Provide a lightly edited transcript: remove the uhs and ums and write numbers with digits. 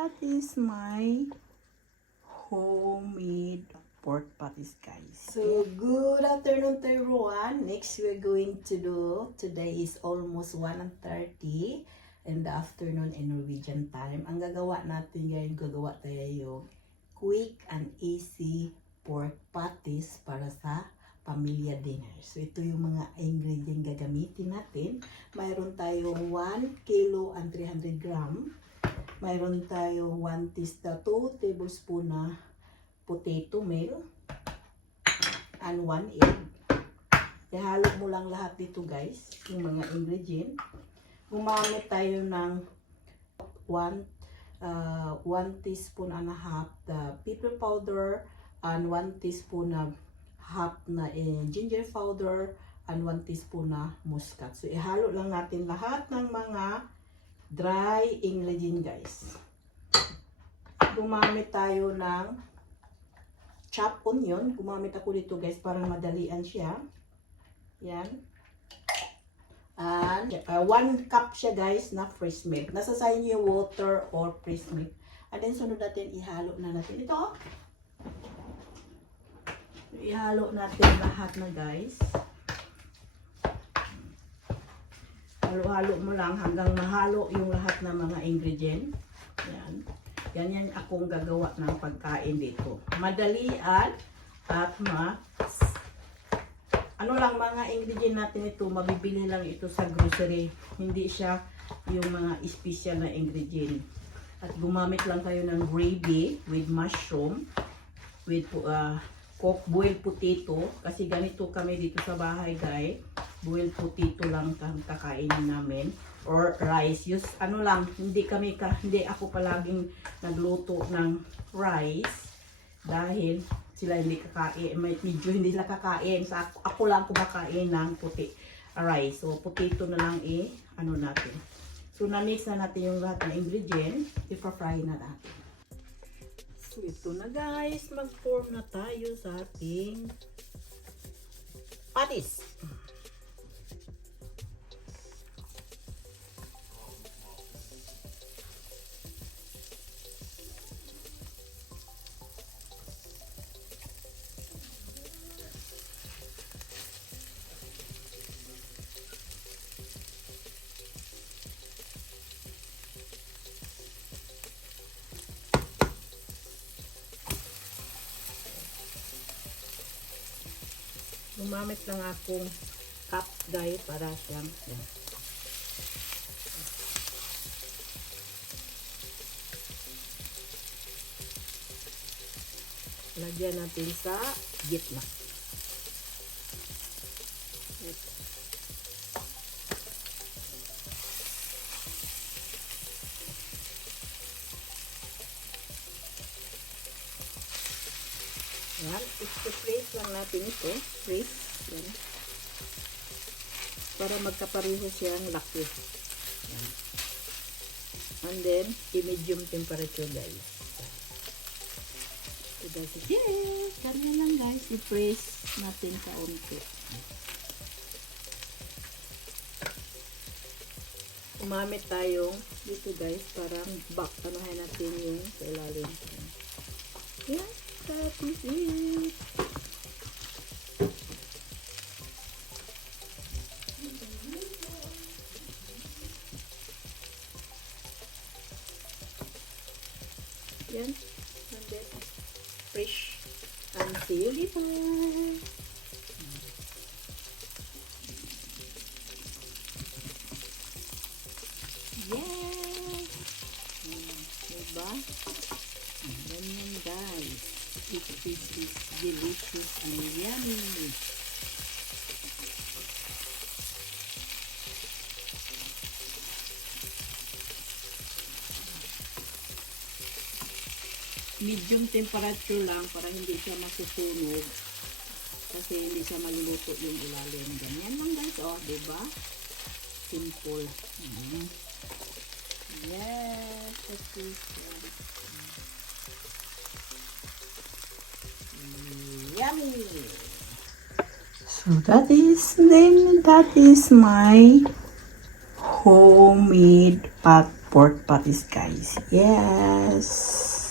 that is my homemade pork patties, guys. So, good afternoon to everyone. Next, we're going to do, today is almost 1:30 in the afternoon in Norwegian time. Ang gagawa natin ngayon, gagawa tayo yung quick and easy pork patties para sa pamilya dinner. So, ito yung mga ingredient gagamitin natin. Mayroon tayong 1 kilo and 300 gram. Mayroon tayong 2 tablespoon na potato meal and 1 egg. Ihalo mo lang lahat dito, guys, yung mga ingredient. Gumamit tayo ng 1 teaspoon and a half the pepper powder and 1 teaspoon na half na ginger powder and 1 teaspoon na muscat. So ihalo lang natin lahat ng mga dry ingredient, guys. Gumamit tayo ng chopped onion. Gumamit ako dito, guys, para madalian siya. Yan. And 1 cup siya, guys, na fresh milk. Nasa sa inyo yung water or fresh milk. And then sunod natin, ihalo na natin ito. Ihalo natin lahat na, guys. Halo-halo mo lang hanggang mahalo yung lahat ng mga ingredient. Yan. Yan akong gagawa ng pagkain dito. Madalian at ano lang mga ingredient natin ito, mabibili lang ito sa grocery. Hindi siya yung mga special na ingredient. At gumamit lang tayo ng gravy with mushroom, with boiled potato. Kasi ganito kami dito sa bahay, guys. Boiled potato lang kakainin namin or rice. Ano lang, hindi ako palaging nagluto ng rice dahil sila hindi kakain, medyo hindi sila kakain. So, ako lang kumakain ng rice. So potato na lang ano natin. So na-mix na natin yung lahat ng ingredient, ipa-fry na natin. So ito na, guys, mag-form na tayo sa ating patties. Gumamit lang akong cup, guys, para siyang yan. Lagyan natin sa gitna. Yan, i-freeze lang natin ito. Freeze. Yan. Para magkapareho siyang laki. Yan. And then, i-medium temperature, guys. So, guys, yes! Ganyan lang, guys. I-freeze natin kaunti. Umamit tayong dito, guys. Parang anuhin natin yung sa ilalim. Yan. That is it. Yan. And then, fresh. And see you later. Yes! Diba? Ganyan, guys. It is delicious and yummy. Medium temperature lang para hindi siya masusunog. Kasi hindi siya maluluto yung ilalim. Ganyan lang, guys. Oh, diba? Simple. Yes, that is yummy. So that is my homemade pork patties, guys. Yes!